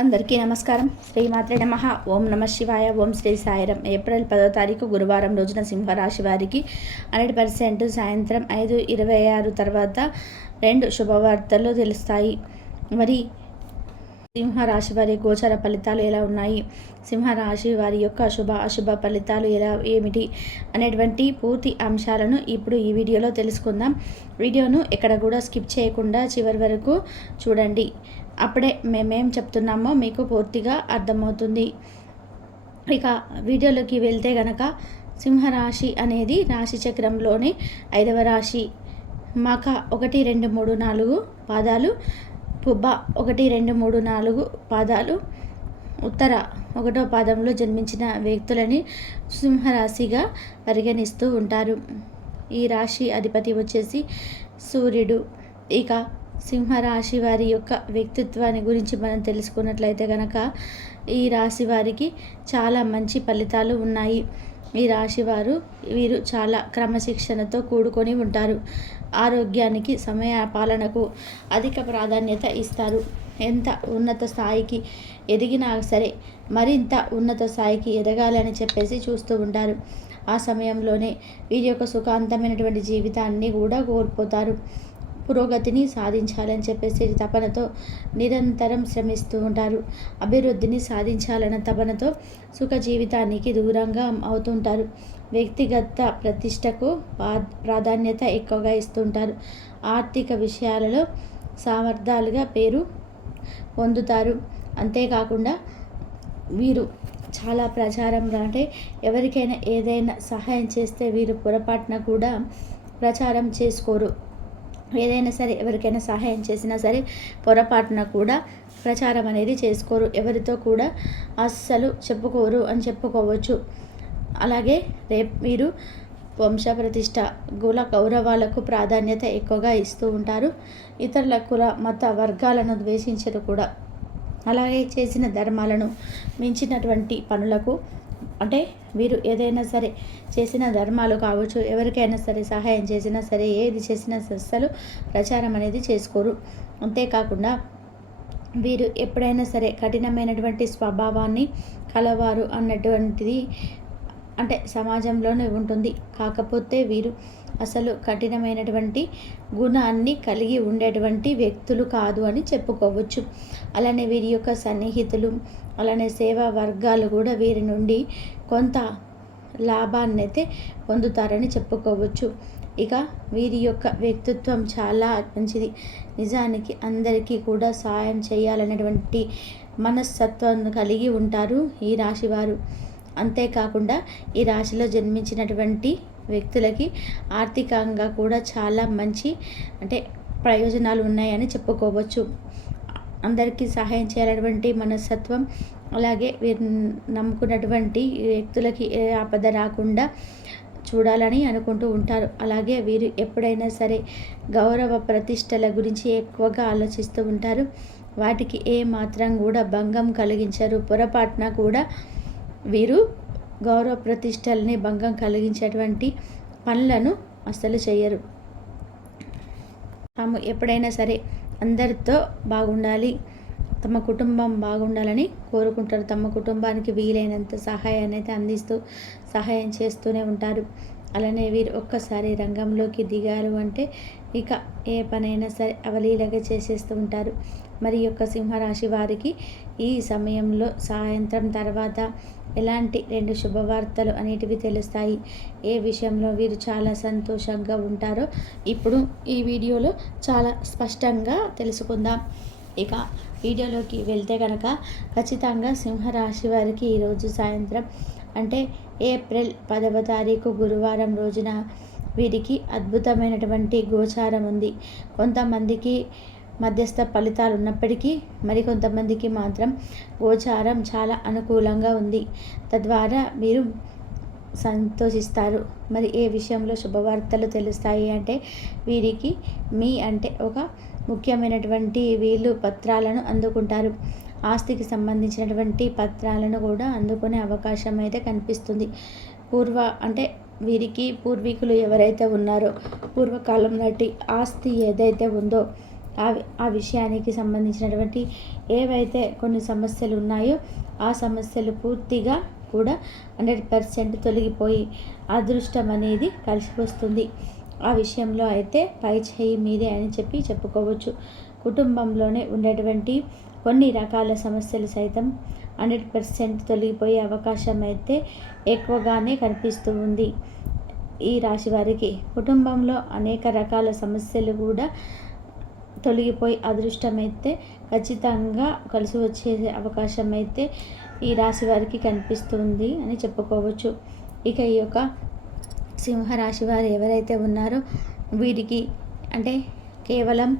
అందరికీ నమస్కారం. శ్రీమాత్రే నమ. ఓం నమ శివాయ. ఓం శ్రీ సాయిరం. ఏప్రిల్ పదో తారీఖు గురువారం రోజున సింహరాశి వారికి హండ్రెడ్ పర్సెంట్ సాయంత్రం ఐదు ఇరవై ఆరు తర్వాత రెండు శుభవార్తలు తెలుస్తాయి. మరి సింహరాశి వారి గోచర ఫలితాలు ఎలా ఉన్నాయి? సింహరాశి వారి యొక్క శుభ అశుభ ఫలితాలు ఎలా ఏమిటి? అనేటువంటి పూర్తి అంశాలను ఇప్పుడు ఈ వీడియోలో తెలుసుకుందాం. వీడియోను ఎక్కడ కూడా స్కిప్ చేయకుండా చివరి వరకు చూడండి. అప్పుడే మేమేం చెప్తున్నామో మీకు పూర్తిగా అర్థమవుతుంది. ఇక వీడియోలోకి వెళ్తే గనక సింహరాశి అనేది రాశి చక్రంలోని ఐదవ రాశి. మక ఒకటి రెండు మూడు నాలుగు పాదాలు పుబ్బ ఒకటి రెండు మూడు నాలుగు పాదాలు. ఉత్తర ఒకటో పాదంలో జన్మించిన వ్యక్తులని సింహరాశిగా పరిగణిస్తూ ఉంటారు. ఈ రాశి అధిపతి వచ్చేసి సూర్యుడు. ఇక సింహరాశి వారి యొక్క వ్యక్తిత్వాన్ని గురించి మనం తెలుసుకున్నట్లయితే కనుక ఈ రాశి వారికి చాలా మంచి ఫలితాలు ఉన్నాయి. ఈ రాశి వారు వీరు చాలా క్రమశిక్షణతో కూడుకొని ఉంటారు. ఆరోగ్యానికి సమయ పాలనకు అధిక ప్రాధాన్యత ఇస్తారు. ఎంత ఉన్నత స్థాయికి ఎదిగినా సరే మరింత ఉన్నత స్థాయికి ఎదగాలని చెప్పేసి చూస్తూ ఉంటారు. ఆ సమయంలోనే వీరి యొక్క సుఖాంతమైనటువంటి జీవితాన్ని కూడా కోల్పోతారు. పురోగతిని సాధించాలని చెప్పేసి తపనతో నిరంతరం శ్రమిస్తూ ఉంటారు. అభివృద్ధిని సాధించాలన్న తపనతో సుఖ జీవితానికి దూరంగా అవుతుంటారు. వ్యక్తిగత ప్రతిష్టకు ప్రాధాన్యత ఎక్కువగా ఇస్తుంటారు. ఆర్థిక విషయాలలో సామర్థ్యాలుగా పేరు పొందుతారు. అంతేకాకుండా వీరు చాలా ప్రచారం అంటే ఎవరికైనా ఏదైనా సహాయం చేస్తే వీరు పొరపాటున కూడా ప్రచారం చేసుకోరు. ఏదైనా సరే ఎవరికైనా సహాయం చేసినా సరే పొరపాటున కూడా ప్రచారం అనేది చేసుకోరు. ఎవరితో కూడా అస్సలు చెప్పుకోరు అని చెప్పుకోవచ్చు. అలాగే రేపు మీరు వంశ ప్రతిష్ట కుల గౌరవాలకు ప్రాధాన్యత ఎక్కువగా ఇస్తూ ఉంటారు. ఇతరుల కుల మత వర్గాలను ద్వేషించరు కూడా. అలాగే చేసిన ధర్మాలను మించినటువంటి పనులకు అంటే మీరు ఏదైనా సరే చేసిన ధర్మాలు కావచ్చు ఎవరికైనా సరే సహాయం చేసినా సరే ఏది చేసినా అస్సలు ప్రచారం అనేది చేసుకోరు. అంతేకాకుండా వీరు ఎప్పుడైనా సరే కఠినమైనటువంటి స్వభావాన్ని కలవారు అన్నటువంటిది అంటే సమాజంలోనే ఉంటుంది. కాకపోతే వీరు అసలు కఠినమైనటువంటి గుణాన్ని కలిగి ఉండేటువంటి వ్యక్తులు కాదు అని చెప్పుకోవచ్చు. అలానే వీరి యొక్క సన్నిహితులు అలానే సేవా వర్గాలు కూడా వీరి నుండి కొంత లాభాన్ని అయితే పొందుతారని చెప్పుకోవచ్చు. ఇక వీరి యొక్క వ్యక్తిత్వం చాలా మంచిది. నిజానికి అందరికీ కూడా సాయం చేయాలనేటువంటి మనస్తత్వం కలిగి ఉంటారు ఈ రాశివారు. అంతేకాకుండా ఈ రాశిలో జన్మించినటువంటి వ్యక్తులకి ఆర్థికంగా కూడా చాలా మంచి అంటే ప్రయోజనాలు ఉన్నాయని చెప్పుకోవచ్చు. అందరికీ సహాయం చేయాలన్నటువంటి మనస్తత్వం అలాగే నమ్ముకున్నటువంటి వ్యక్తులకి ఏ ఆపద రాకుండా చూడాలని అనుకుంటూ ఉంటారు. అలాగే వీరు ఎప్పుడైనా సరే గౌరవ ప్రతిష్టల గురించి ఎక్కువగా ఆలోచిస్తూ ఉంటారు. వాటికి ఏ మాత్రం కూడా భంగం కలిగించరు. పొరపాటున కూడా వీరు గౌరవ ప్రతిష్టల్ని భంగం కలిగించేటువంటి పనులను అస్సలు చేయరు తాము ఎప్పుడైనా సరే అందరితో బాగుండాలి తమ కుటుంబం బాగుండాలని కోరుకుంటారు. తమ కుటుంబానికి వీలైనంత సహాయాన్ని అయితే అందిస్తూ సహాయం చేస్తూనే ఉంటారు. అలానే వీరు ఒక్కసారి రంగంలోకి దిగారు అంటే ఇక ఏ పనైనా సరే అవలీలగా చేసేస్తూ ఉంటారు. మరి యొక్క సింహరాశి వారికి ఈ సమయంలో సాయంత్రం తర్వాత ఎలాంటి రెండు శుభవార్తలు అనేటివి తెలుస్తాయి? ఏ విషయంలో వీరు చాలా సంతోషంగా ఉంటారో ఇప్పుడు ఈ వీడియోలో చాలా స్పష్టంగా తెలుసుకుందాం. ఇక వీడియోలోకి వెళ్తే కనుక ఖచ్చితంగా సింహరాశి వారికి ఈరోజు సాయంత్రం అంటే ఏప్రిల్ పదవ తారీఖు గురువారం రోజున వీరికి అద్భుతమైనటువంటి గోచారం ఉంది. కొంతమందికి మధ్యస్థ ఫలితాలు ఉన్నప్పటికీ మరికొంతమందికి మాత్రం గోచారం చాలా అనుకూలంగా ఉంది. తద్వారా మీరు సంతోషిస్తారు. మరి ఏ విషయంలో శుభవార్తలు తెలుస్తాయి అంటే వీరికి మీ అంటే ఒక ముఖ్యమైనటువంటి వీళ్ళు పత్రాలను అందుకుంటారు. ఆస్తికి సంబంధించినటువంటి పత్రాలను కూడా అందుకునే అవకాశం అయితే కనిపిస్తుంది. పూర్వ అంటే వీరికి పూర్వీకులు ఎవరైతే ఉన్నారో పూర్వకాలం నాటి ఆస్తి ఏదైతే ఉందో ఆ ఆ విషయానికి సంబంధించినటువంటి ఏవైతే కొన్ని సమస్యలు ఉన్నాయో ఆ సమస్యలు పూర్తిగా కూడా హండ్రెడ్ పర్సెంట్ తొలగిపోయి అదృష్టం అనేది కలిసి వస్తుంది ఆ విషయంలో అయితే పై చేయి మీదే అని చెప్పి చెప్పుకోవచ్చు. కుటుంబంలోనే ఉండేటువంటి కొన్ని రకాల సమస్యలు సైతం హండ్రెడ్ పర్సెంట్ తొలగిపోయే అవకాశం అయితే ఎక్కువగానే కనిపిస్తూ ఉంది. ఈ రాశి వారికి కుటుంబంలో అనేక రకాల సమస్యలు కూడా తొలగిపోయి అదృష్టమైతే ఖచ్చితంగా కలిసి వచ్చే అవకాశం అయితే ఈ రాశి వారికి కనిపిస్తుంది అని చెప్పుకోవచ్చు. ఇక ఈ యొక్క సింహరాశి వారు ఎవరైతే ఉన్నారో వీరికి అంటే కేవలం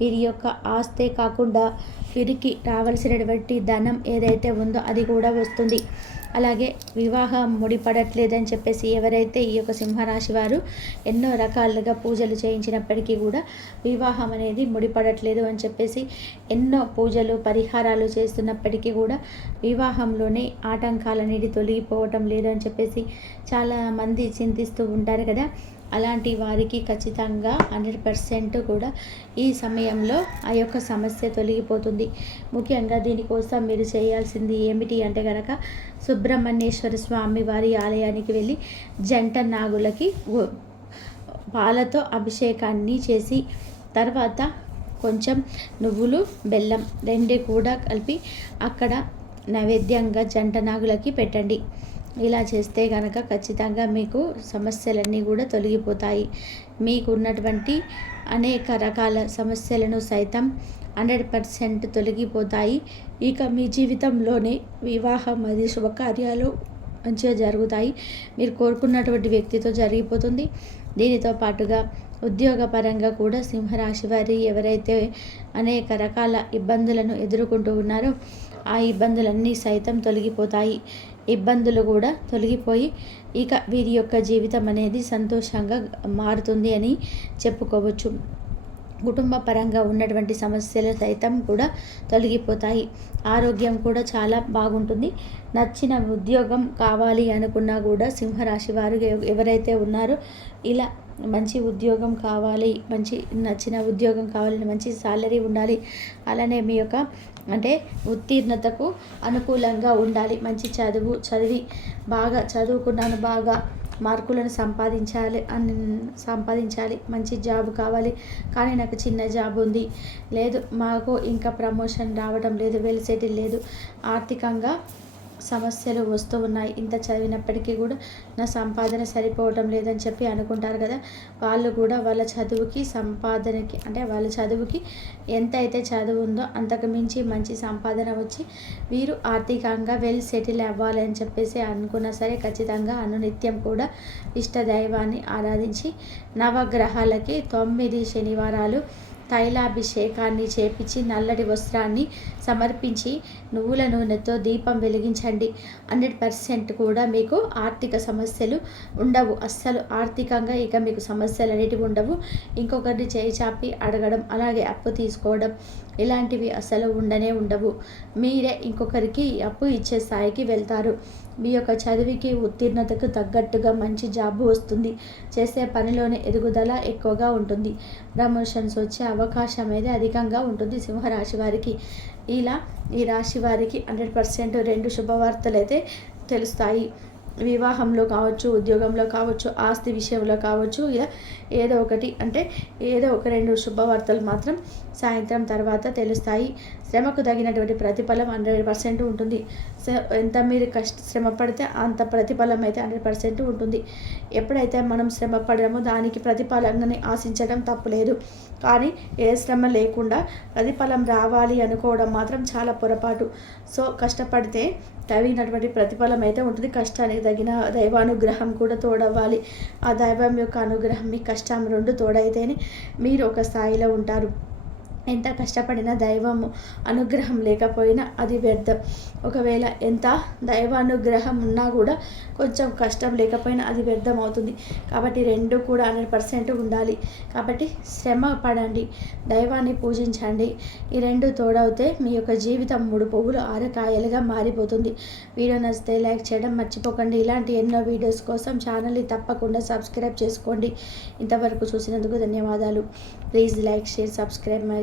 వీరి యొక్క ఆస్తే కాకుండా వీరికి రావాల్సినటువంటి ధనం ఏదైతే ఉందో అది కూడా వస్తుంది. అలాగే వివాహం ముడిపడట్లేదని చెప్పేసి ఎవరైతే ఈ యొక్క సింహరాశి వారు ఎన్నో రకాలుగా పూజలు చేయించినప్పటికీ కూడా వివాహం అనేది ముడిపడట్లేదు అని చెప్పేసి ఎన్నో పూజలు పరిహారాలు చేస్తున్నప్పటికీ కూడా వివాహంలోనే ఆటంకాలు అనేది తొలగిపోవటం లేదు అని చెప్పేసి చాలామంది చింతిస్తూ ఉంటారు కదా. అలాంటి వారికి ఖచ్చితంగా హండ్రెడ్ పర్సెంట్ కూడా ఈ సమయంలో ఆ యొక్క సమస్య తొలగిపోతుంది. ముఖ్యంగా దీనికోసం మీరు చేయాల్సింది ఏమిటి అంటే కనుక సుబ్రహ్మణ్యేశ్వర స్వామి వారి ఆలయానికి వెళ్ళి జంట నాగులకి పాలతో అభిషేకాన్ని చేసి తర్వాత కొంచెం నువ్వులు బెల్లం రెండు కూడా కలిపి అక్కడ నైవేద్యంగా జంట నాగులకి పెట్టండి. ఇలా చేస్తే కనుక ఖచ్చితంగా మీకు సమస్యలన్నీ కూడా తొలగిపోతాయి. మీకు ఉన్నటువంటి అనేక రకాల సమస్యలను సైతం హండ్రెడ్ పర్సెంట్ తొలగిపోతాయి. ఇక మీ జీవితంలోనే వివాహం అది శుభకార్యాలు మంచిగా జరుగుతాయి. మీరు కోరుకున్నటువంటి వ్యక్తితో జరిగిపోతుంది. దీనితో పాటుగా ఉద్యోగపరంగా కూడా సింహరాశి వారి ఎవరైతే అనేక రకాల ఇబ్బందులను ఎదుర్కొంటూ ఉన్నారో ఆ ఇబ్బందులన్నీ సైతం తొలగిపోతాయి. ఇబ్బందులు కూడా తొలగిపోయి ఇక వీరి యొక్క జీవితం అనేది సంతోషంగా మారుతుంది అని చెప్పుకోవచ్చు. కుటుంబ పరంగా ఉన్నటువంటి సమస్యలు సైతం కూడా తొలగిపోతాయి. ఆరోగ్యం కూడా చాలా బాగుంటుంది. నచ్చిన ఉద్యోగం కావాలి అనుకున్నా కూడా సింహరాశి వారు ఎవరైతే ఉన్నారో ఇలా మంచి ఉద్యోగం కావాలి మంచి నచ్చిన ఉద్యోగం కావాలని మంచి శాలరీ ఉండాలి. అలానే మీ యొక్క అంటే ఉత్తీర్ణతకు అనుకూలంగా ఉండాలి. మంచి చదువు చదివి బాగా చదువుకున్నాను బాగా మార్కులను సంపాదించాలి అని సంపాదించాలి. మంచి జాబ్ కావాలి. కానీ నాకు చిన్న జాబ్ ఉంది. లేదు మాకు ఇంకా ప్రమోషన్ రావడం లేదు వెల్ సెటిల్ లేదు. ఆర్థికంగా సమస్యలు వస్తూ ఉన్నాయి. ఇంత చదివినప్పటికీ కూడా నా సంపాదన సరిపోవటం లేదని చెప్పి అనుకుంటారు కదా. వాళ్ళు కూడా వాళ్ళ చదువుకి సంపాదనకి అంటే వాళ్ళ చదువుకి ఎంత అయితే చదువు ఉందో అంతకు మించి మంచి సంపాదన వచ్చి వీరు ఆర్థికంగా వెల్ సెటిల్ అవ్వాలి అని చెప్పేసి అనుకున్నా సరే ఖచ్చితంగా అనునిత్యం కూడా ఇష్ట దైవాన్ని ఆరాధించి నవగ్రహాలకి తొమ్మిది శనివారాలు తైలాభిషేకాన్ని చేపించి నల్లటి వస్త్రాన్ని సమర్పించి నువ్వుల నూనెతో దీపం వెలిగించండి. హండ్రెడ్ పర్సెంట్ కూడా మీకు ఆర్థిక సమస్యలు ఉండవు. అస్సలు ఆర్థికంగా ఇక మీకు సమస్యలు అనేటివి ఉండవు. ఇంకొకరిని చేయి చాపి అడగడం అలాగే అప్పు తీసుకోవడం ఇలాంటివి అసలు ఉండనే ఉండవు. మీరే ఇంకొకరికి అప్పు ఇచ్చే స్థాయికి వెళ్తారు. మీ యొక్క చదివికి ఉత్తీర్ణతకు తగ్గట్టుగా మంచి జాబ్ వస్తుంది. చేసే పనిలోనే ఎదుగుదల ఎక్కువగా ఉంటుంది. ప్రమోషన్స్ వచ్చే అవకాశం అనేది అధికంగా ఉంటుంది సింహరాశి వారికి. ఇలా ఈ రాశి వారికి హండ్రెడ్ పర్సెంట్ రెండు శుభవార్తలు అయితే తెలుస్తాయి. వివాహంలో కావచ్చు ఉద్యోగంలో కావచ్చు ఆస్తి విషయంలో కావచ్చు ఇలా ఏదో ఒకటి. అంటే ఏదో ఒక రెండు శుభవార్తలు మాత్రం సాయంత్రం తర్వాత తెలుస్తాయి. శ్రమకు తగినటువంటి ప్రతిఫలం హండ్రెడ్ పర్సెంట్ ఉంటుంది. ఎంత మీరు కష్ట శ్రమ పడితే అంత ప్రతిఫలం అయితే హండ్రెడ్ పర్సెంట్ ఉంటుంది. ఎప్పుడైతే మనం శ్రమ పడమో దానికి ప్రతిఫలంగానే ఆశించడం తప్పులేదు కానీ ఏ శ్రమ లేకుండా ప్రతిఫలం రావాలి అనుకోవడం మాత్రం చాలా పొరపాటు. సో కష్టపడితే తగినటువంటి ప్రతిఫలం అయితే ఉంటుంది. కష్టానికి తగిన దైవానుగ్రహం కూడా తోడవ్వాలి. ఆ దైవం యొక్క అనుగ్రహం మీ కష్టం రెండు తోడైతేనే మీరు ఒక స్థాయిలో ఉంటారు. ఎంత కష్టపడినా దైవము అనుగ్రహం లేకపోయినా అది వ్యర్థం. ఒకవేళ ఎంత దైవానుగ్రహం ఉన్నా కూడా కొంచెం కష్టం లేకపోయినా అది వ్యర్థం అవుతుంది. కాబట్టి రెండు కూడా హండ్రెడ్ పర్సెంట్ ఉండాలి. కాబట్టి శ్రమ పడండి. దైవాన్ని పూజించండి. ఈ రెండు తోడవుతే మీ యొక్క జీవితం మూడు పువ్వులు ఆరకాయలుగా మారిపోతుంది. వీడియో నచ్చితే లైక్ చేయడం మర్చిపోకండి. ఇలాంటి ఎన్నో వీడియోస్ కోసం ఛానల్ని తప్పకుండా సబ్స్క్రైబ్ చేసుకోండి. ఇంతవరకు చూసినందుకు ధన్యవాదాలు. Please like share subscribe my